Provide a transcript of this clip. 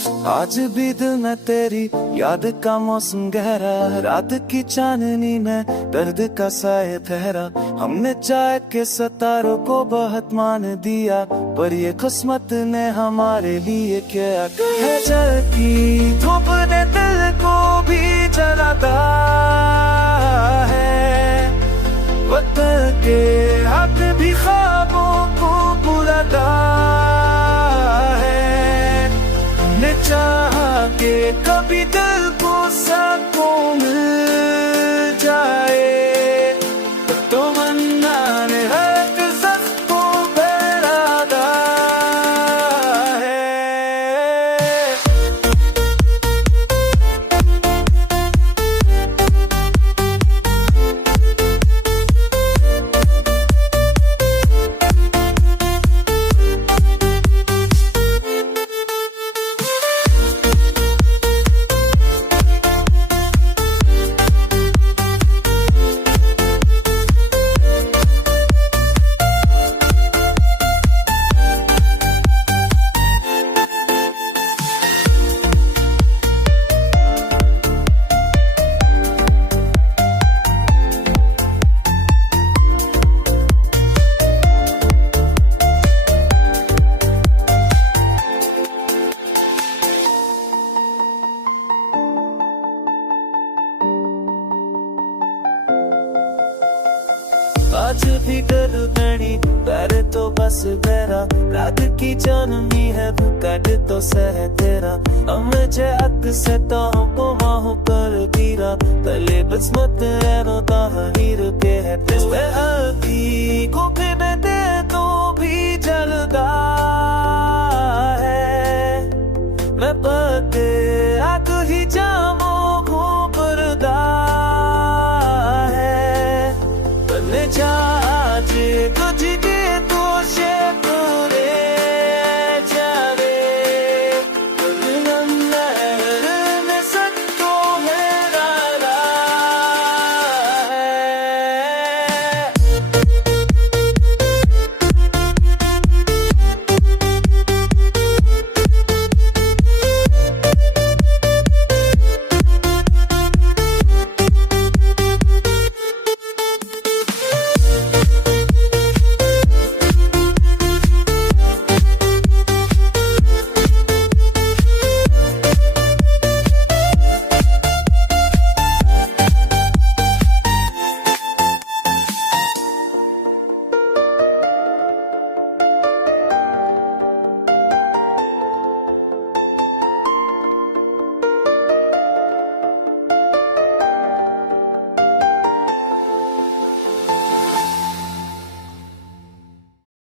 आज भी दिल में तेरी याद का मौसम गहरा, रात की चांदनी में दर्द का साए ठहरा। हमने चाह के सितारों को बहुत मान दिया, पर ये किस्मत ने हमारे लिए क्या है। जलती धूप ने दिल को भी जलाता है, वतन के हक भी ख्वाबों को बुलाता है। ने चाह के कभी दिल को सुकून मिल जाए, तो मन्ना ने हक सबको बरादा है। आज भी डर गणी पर तो बस मेरा, रात की चांदनी है कट तो सह तेरा। अब मुझे अक से ताहू को माहू कर गिरा, तले बस मत रहनो ताहीर के है तिस्वे हल्की को भी मैं दे तो भी जलदा है। मैं पते आग ही जा